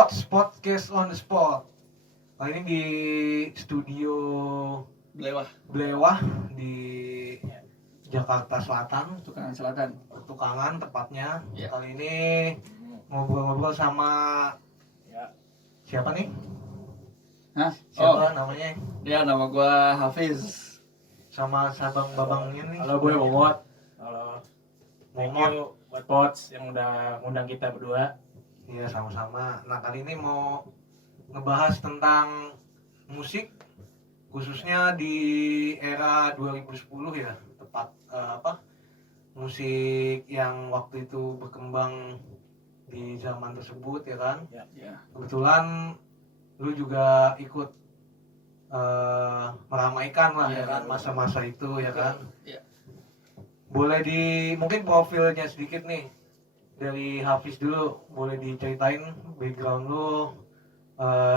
Podcast on the spot. Kali ini di studio Blewah di Jakarta Selatan, Tukangan tepatnya. Ya. Kali ini ngobrol-ngobrol sama siapa nih? Siapa namanya? Ya, nama gua Hafiz. Sama sabang babangnya nih. Halo, gue Momot. Halo. Thank Momot. you buat Pots yang udah ngundang kita berdua. Iya, sama-sama. Nah, kali ini mau ngebahas tentang musik, khususnya di era 2010 ya, tepat musik yang waktu itu berkembang di zaman tersebut ya kan. Ya. Kebetulan lu juga ikut meramaikan lah ya kan masa-masa itu ya kan. Iya. Boleh mungkin profilnya sedikit nih dari Hafiz dulu, boleh diceritain background lu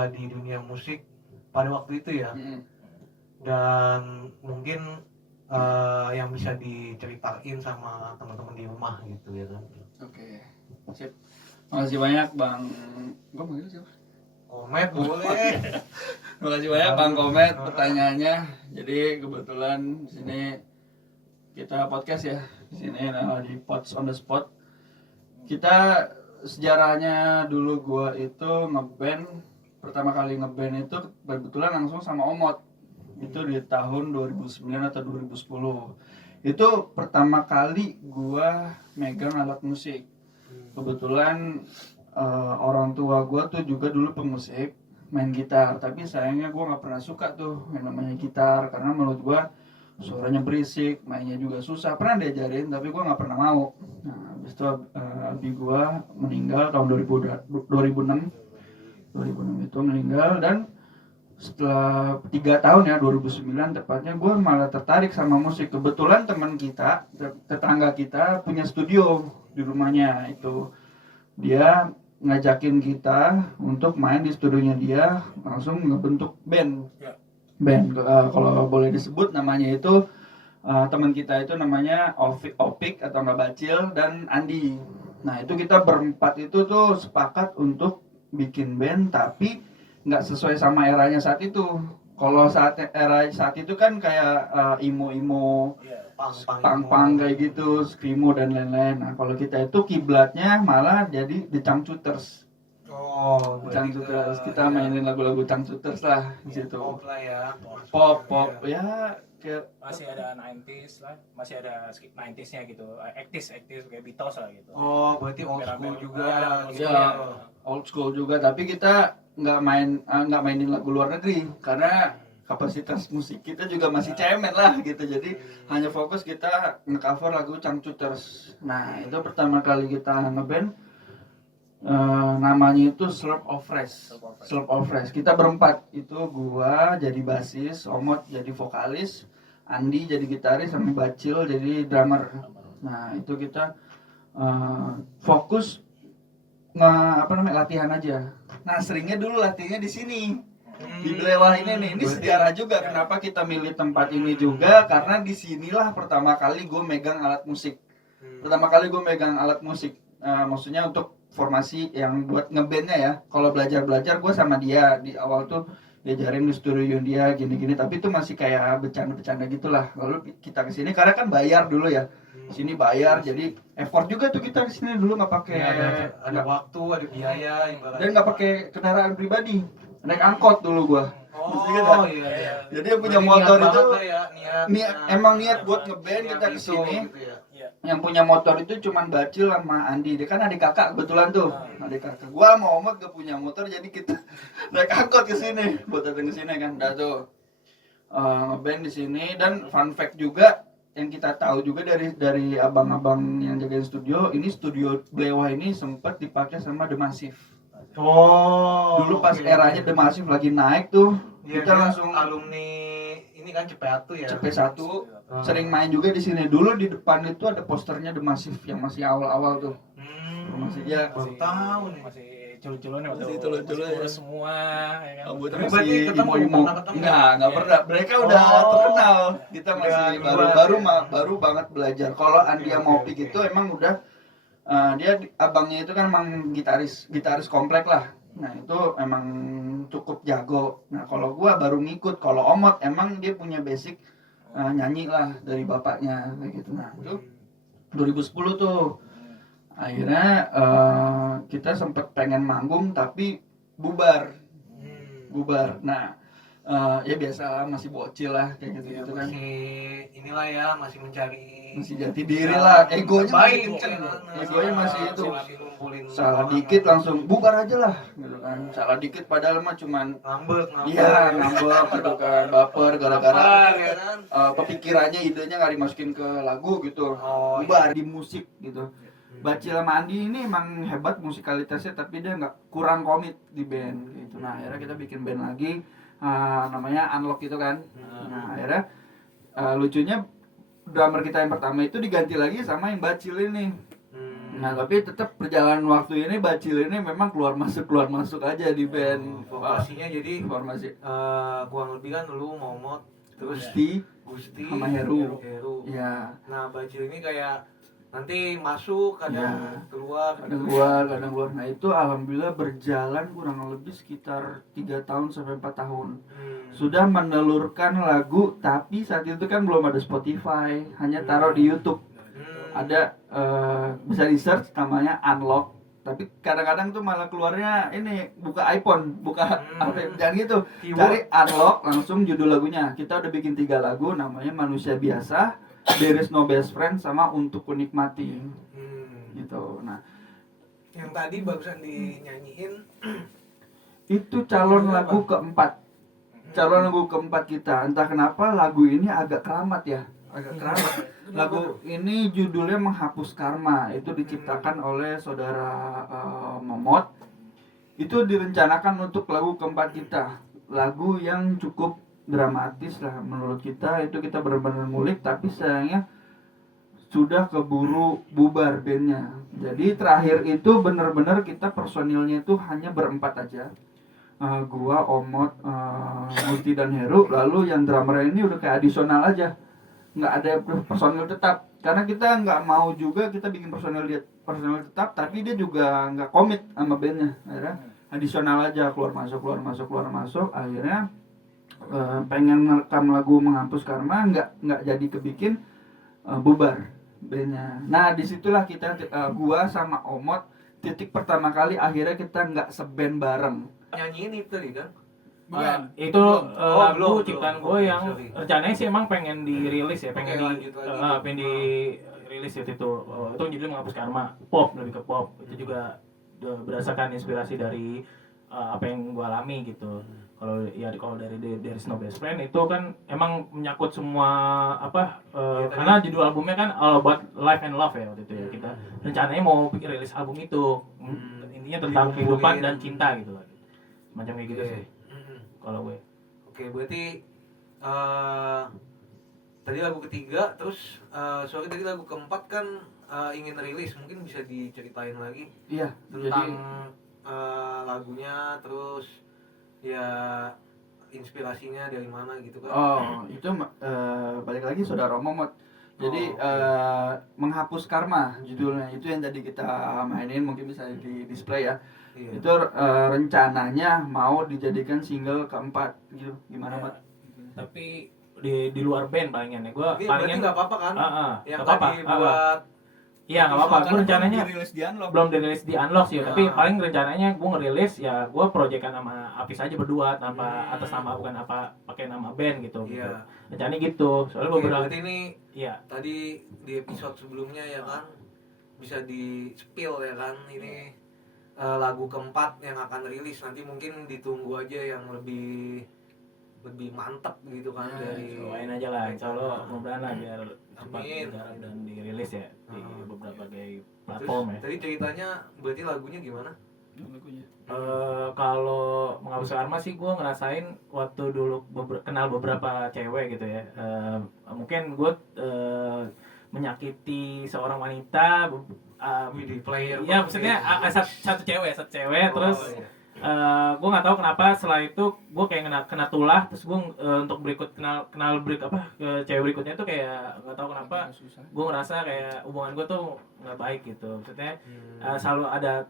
di dunia musik pada waktu itu ya. Dan mungkin yang bisa diceritain sama teman-teman di rumah gitu ya kan. Oke. Sip. Makasih banyak Bang. Gua panggil siapa? Komet boleh. Makasih banyak Bang Komet pertanyaannya. Jadi kebetulan di sini kita podcast ya. Di sini di Pots on the Spot. Kita sejarahnya dulu gua itu pertama kali ngeband itu kebetulan langsung sama Omot. Itu di tahun 2009 atau 2010. Itu pertama kali gua megang alat musik. Kebetulan orang tua gua tuh juga dulu pemusik, main gitar, tapi sayangnya gua nggak pernah suka tuh yang namanya gitar karena menurut gua suaranya berisik, mainnya juga susah. Pernah diajarin tapi gua nggak pernah mau. Nah, habis itu abi gua meninggal tahun 2006 itu meninggal, dan setelah 3 tahun ya 2009 tepatnya gue malah tertarik sama musik. Kebetulan teman kita, tetangga kita punya studio di rumahnya. Itu dia ngajakin kita untuk main di studionya dia, langsung ngebentuk band. Kalau boleh disebut namanya itu teman kita itu namanya Opik atau nggak Bacil dan Andi. Nah itu kita berempat itu tuh sepakat untuk bikin band, tapi nggak sesuai sama eranya saat itu. Kalau era saat itu kan kayak imo pang kayak gitu, screamo dan lain-lain. Nah kalau kita itu kiblatnya malah jadi The Changcuters. Changcuters, kita mainin lagu-lagu Changcuters lah di situ. Pop lah ya. Pop ya. Masih ada 90s lah, masih ada 90s-nya gitu. 80s kayak Beatles lah gitu. Oh, berarti old school juga. Ya, old school juga, tapi kita nggak mainin lagu luar negeri karena kapasitas musik kita juga masih cemen lah gitu. Jadi hanya fokus kita nge-cover lagu Changcuters. Nah, itu pertama kali kita ngeband. Namanya itu Slurp of Fresh. Kita berempat, itu gua jadi basis, Omot jadi vokalis, Andi jadi gitaris, sama Bacil jadi drummer. Nah itu kita fokus latihan aja. Nah seringnya dulu latihannya di sini di Blewah ini nih. Ini sejarah juga kenapa kita milih tempat ini juga, karena disinilah pertama kali gue megang alat musik. Maksudnya untuk formasi yang buat ngebandnya ya. Kalau belajar gue sama dia di awal tuh diajarin di studio dia gini-gini, tapi itu masih kayak bercanda-bercanda gitulah. Lalu kita kesini karena kan bayar dulu ya. Sini bayar, jadi effort juga tuh kita kesini dulu nggak pakai ada waktu, ada biaya ibaratnya. Dan nggak pakai kendaraan pribadi, naik angkot dulu gua. Iya. Jadi yang punya motor itu emang niat buat ngeband kita kesini. Gitu ya. Yang punya motor itu cuman Bacil sama Andi. Dia kan adik kakak kebetulan tuh. Adik kakak. Gua sama Omot gak punya motor, jadi kita naik angkot ke sini. Buat datang ke sini kan. Udah tuh ngeband di sini. Dan fun fact juga yang kita tahu juga dari abang-abang yang jagain studio, ini studio Blewah ini sempat dipakai sama The Massive. Dulu pas eranya The Massive lagi naik tuh, kita langsung alumni ini kan CP1 ya. CP1 sering main juga di sini. Dulu di depan itu ada posternya The Massive yang masih awal-awal tuh. Baru tahu nih. Masih culun-culunnya Masih culun-culun ya. Semua ya kan. Rambutnya Tapi masih berarti ketemu, imo-imo. pernah ketemu? Enggak pernah. Mereka udah terkenal. Kita masih baru banget belajar. Kalau Andi yang mau pik itu emang udah dia abangnya itu kan emang gitaris komplek lah. Nah itu emang cukup jago. Nah kalau gua baru ngikut. Kalau Omot emang dia punya basic nyanyi lah dari bapaknya kayak gitu. Nah itu 2010 tuh akhirnya kita sempet pengen manggung tapi bubar. Nah ya biasa masih bocil lah kayak gitu Ya, gitu kan. masih inilah ya, masih mencari Masih jati diri lah, egonya masih baik kenceng, ya. egonya masih itu. masih ngumpulin Salah orang dikit lah. langsung bubar aja lah gitu kan. Salah dikit padahal mah cuman ngambek iya ngambek gitu kan, baper gara-gara Baper, ya kan? pemikirannya idenya nggak dimasukin ke lagu gitu. Oh, Bubar di musik gitu. Bacil sama Andi ini emang hebat musikalitasnya tapi dia nggak kurang komit di band gitu. Nah akhirnya kita bikin band lagi namanya Unlock gitu kan. Nah akhirnya lucunya drummer kita yang pertama itu diganti lagi sama yang Bacil ini. Nah tapi tetap perjalanan waktu ini Bacil ini memang keluar masuk aja di band. Formasinya jadi Formasi kurang lebih kan lu Momot terus Gusti Gusti sama Heru. Heru. Ya, Nah Bacil ini kayak nanti masuk kadang Ya. keluar kadang keluar. Nah itu alhamdulillah berjalan kurang lebih sekitar 3 tahun sampai 4 tahun. Sudah menelurkan lagu tapi saat itu kan belum ada Spotify, hanya taruh di YouTube. Ada bisa di search namanya Unlock. Tapi kadang-kadang tuh malah keluarnya ini buka iPhone, buka apa jangan gitu. Cari Unlock langsung judul lagunya. Kita udah bikin 3 lagu namanya Manusia Biasa, There is No Best Friend sama Untuk Kunikmati. Gitu. Nah, yang tadi barusan dinyanyiin itu calon lagu keempat. Calon lagu keempat kita. Entah kenapa lagu ini agak keramat ya. Agak keramat. Lagu ini judulnya Menghapus Karma. Itu diciptakan oleh saudara Momot. Itu direncanakan untuk lagu keempat kita. Lagu yang cukup dramatis lah menurut kita. Itu kita benar-benar ngulik. Tapi sayangnya sudah keburu bubar bandnya. Jadi terakhir itu benar-benar kita personilnya itu hanya berempat aja. Gua, Omot, Gusti dan Heru. Lalu yang drummer ini udah kayak adisional aja, nggak ada personil tetap. Karena kita nggak mau juga kita bikin personil tetap, tapi dia juga nggak komit sama bandnya. Akhirnya adisional aja, keluar masuk. Akhirnya pengen merekam lagu Menghapus Karma, nggak jadi kebikin, bubar bandnya. Nah disitulah kita gua sama Omot titik pertama kali akhirnya kita nggak seband bareng. nyanyiin itu tadi kan Itu lagu ciptaan gue yang Sorry. rencananya sih emang pengen dirilis ya, Oke, lanjut lagi. pengen dirilis waktu itu. Itu judulnya Menghapus Karma, pop, lebih ke pop. Itu juga berdasarkan inspirasi dari apa yang gue alami gitu. Kalau dari There is No Best Friend itu kan emang menyangkut semua karena judul albumnya kan All About Life and Love ya waktu itu ya. Kita rencananya mau bikin rilis album itu. Intinya tentang kehidupan dan cinta gitu lah. Macam kayak gitu sih kalau gue. Oke, berarti tadi lagu ketiga, terus sorry tadi lagu keempat kan ingin rilis, mungkin bisa diceritain lagi Iya, tentang lagunya, terus ya inspirasinya dari mana gitu kan? itu balik lagi saudara Momot. Jadi Menghapus Karma judulnya, itu yang tadi kita mainin, mungkin bisa di display ya. Iya. Itu rencananya mau dijadikan single keempat gitu. Gimana, Mat? Tapi di luar band palingan ya. Gue Berarti palingan nggak apa-apa kan? Yang nggak apa-apa. tadi buat Iya nggak apa-apa. Gue rencananya dirilis di Unlock. belum dirilis di Unlock sih, Nah. tapi paling rencananya gue ngerilis ya gue proyekan sama Apis aja berdua tanpa atas nama, bukan pakai nama band gitu. Iya. Rencananya gitu. Soalnya Oke, beberapa berarti ini iya. tadi di episode sebelumnya ya kan bisa di spill ya kan, ini lagu keempat yang akan rilis, nanti mungkin ditunggu aja yang lebih mantap gitu kan dari Doain aja lah, insya Allah mudah-mudahan lah biar cepat Amin. digarap dan dirilis ya di beberapa Terus platform ya. tadi ceritanya berarti lagunya gimana? Kalau Menghapus Karma sih gue ngerasain waktu dulu kenal beberapa cewek gitu ya. Mungkin gue menyakiti seorang wanita. Di player. Ya maksudnya satu cewek terus iya. gue nggak tahu kenapa setelah itu gue kayak kena tulah, terus gue untuk kenal break ke cewek berikutnya tuh kayak nggak tahu kenapa gue ngerasa kayak hubungan gue tuh nggak baik gitu. Maksudnya selalu ada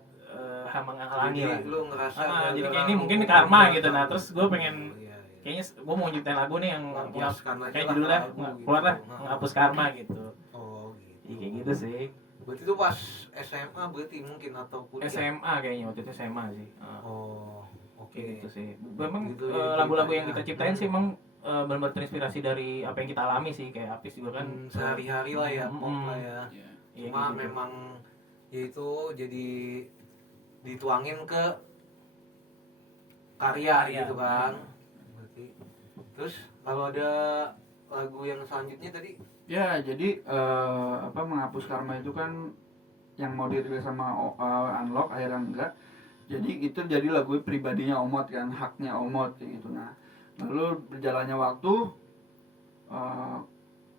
menghalangi lah. Jadi lu ngerasa Jadi gara-gara kayak ini lu mungkin karma membuat gitu. Nah lagu. terus gue pengen Iya, iya. kayaknya gue mau nyiptain lagu nih yang Memuaskan aja kayak lah judulnya lagu gitu. keluar lah Nah. menghapus karma gitu. Oh gitu. Iya kayak gitu sih. Berarti itu pas SMA berarti mungkin atau kuliah? SMA kayaknya waktu itu SMA sih. Oh, oke. Kayak gitu sih. Memang Gitu ya lagu-lagu yang ceritanya. kita ciptain sih emang benar-benar terinspirasi dari apa yang kita alami sih, kayak Apis juga kan Sehari-hari lah ya, pop lah ya. Iya. Iya, Cuma gitu. memang ya itu jadi dituangin ke karya gitu kan. Berarti. Terus kalau ada lagu yang selanjutnya tadi Ya, jadi menghapus karma itu kan yang mau dirilis sama Unlock akhirnya enggak. Jadi itu jadi lagu pribadinya Omot kan, haknya Omot kayak gitu. Nah, lalu berjalannya waktu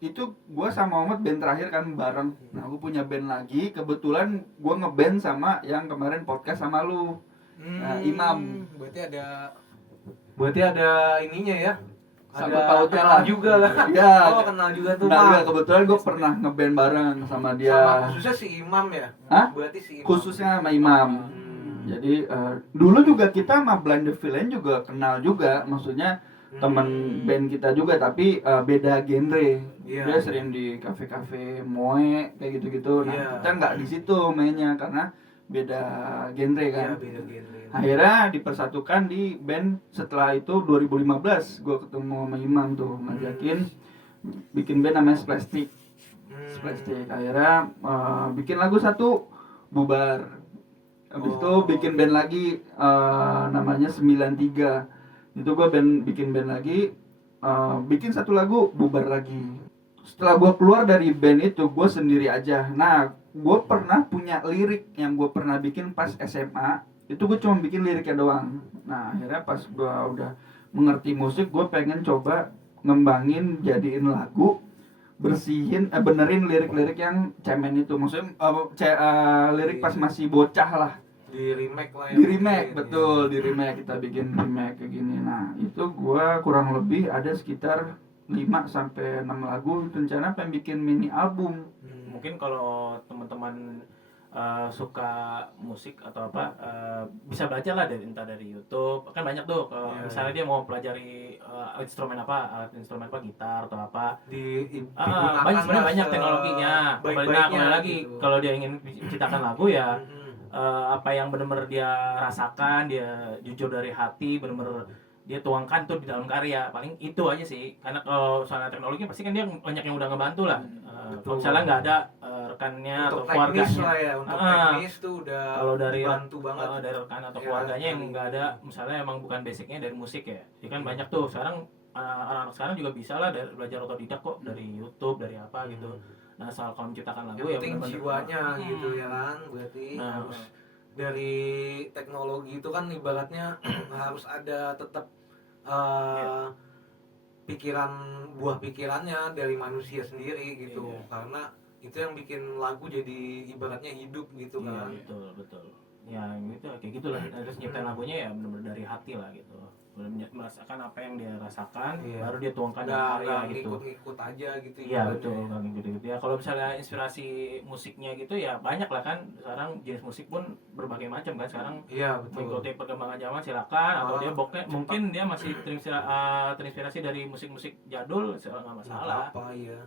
itu gue sama Omot band terakhir kan bareng. Nah, gue punya band lagi. Kebetulan gue ngeband sama yang kemarin podcast sama lu. Nah, Imam. Berarti ada ininya ya. Sangkut Ada pautnya kenal lah. juga lah. Ya. Oh, kenal juga tuh, Nah, Mam. enggak, kebetulan gue pernah ngeband bareng sama dia. Sama khususnya si Imam ya? Hah? Berarti si Imam. Khususnya sama Imam. Jadi dulu juga kita sama Blind the Villain juga kenal juga, maksudnya temen band kita juga tapi beda genre. Iya. Dia sering di kafe-kafe moe kayak gitu-gitu. Nah, Iya. kita nggak di situ mainnya karena beda genre kan. Iya, beda genre. Akhirnya dipersatukan di band setelah itu 2015 gue ketemu sama Imam tuh ngajakin bikin band namanya Splastic. Splastic. Akhirnya bikin lagu satu bubar. Habis itu bikin band lagi namanya 93. Itu gue bikin band lagi, bikin satu lagu bubar lagi. Setelah gue keluar dari band itu gue sendiri aja. Nah, gue pernah punya lirik yang gue pernah bikin pas SMA. Itu gue cuma bikin liriknya doang. Nah, akhirnya pas gue udah mengerti musik, gue pengen coba ngembangin jadiin lagu, bersihin benerin lirik-lirik yang cemen itu. Maksudnya lirik pas masih bocah lah. Di remake lah ya. Di remake, betul, di remake, kita bikin remake kayak gini. Nah, itu gua kurang lebih ada sekitar 5 sampai 6 lagu, rencana pengen bikin mini album. Mungkin kalau teman-teman suka musik atau apa bisa belajar lah entah dari YouTube, kan banyak tuh kalau Iya, misalnya dia mau pelajari instrumen apa, alat instrumen apa, gitar atau apa. Digunakan Banyak sebenarnya lah banyak teknologinya. Kembali lagi gitu. kalau dia ingin menciptakan lagu ya Mm-mm. apa yang benar-benar dia rasakan, dia jujur dari hati, benar-benar dia tuangkan tuh di dalam karya. Paling itu aja sih, karena kalau soal teknologi pasti kan dia banyak yang udah ngebantu lah. Kalau misalnya nggak ada rekannya atau Untuk teknis keluarganya, lah ya, untuk Ah, teknis tuh udah kalau dari bantu banget. dari rekan atau Ya, keluarganya yang paling. nggak ada, misalnya emang bukan basicnya dari musik ya, jadi kan banyak tuh sekarang anak-anak sekarang juga bisa lah dari belajar otodidak kok, dari YouTube, dari apa gitu. Nah soal kalau menciptakan lagu Yang ya penting bener-bener jiwanya gitu ya kan, berarti Nah, harus dari teknologi itu kan ibaratnya harus ada tetap Iya. buah pikirannya dari manusia sendiri gitu. Iya. Karena itu yang bikin lagu jadi ibaratnya hidup gitu Iya kan. betul ya gitu kayak gitulah. Terus nyiptain lagunya ya benar-benar dari hati lah gitu, benar merasakan apa yang dia rasakan, Iya. baru dia tuangkan dalam Nggak karya gitu. ngikut-ngikut aja gitu Iya ibaratnya. betul, nggak gitu-gitu ya. Kalau misalnya inspirasi musiknya gitu ya banyak lah kan, sekarang jenis musik pun berbagai macam kan sekarang. Iya betul. Mengikuti perkembangan zaman silakan, atau dia cepat. mungkin dia masih terinspirasi dari musik-musik jadul, nggak masalah. Apa ya.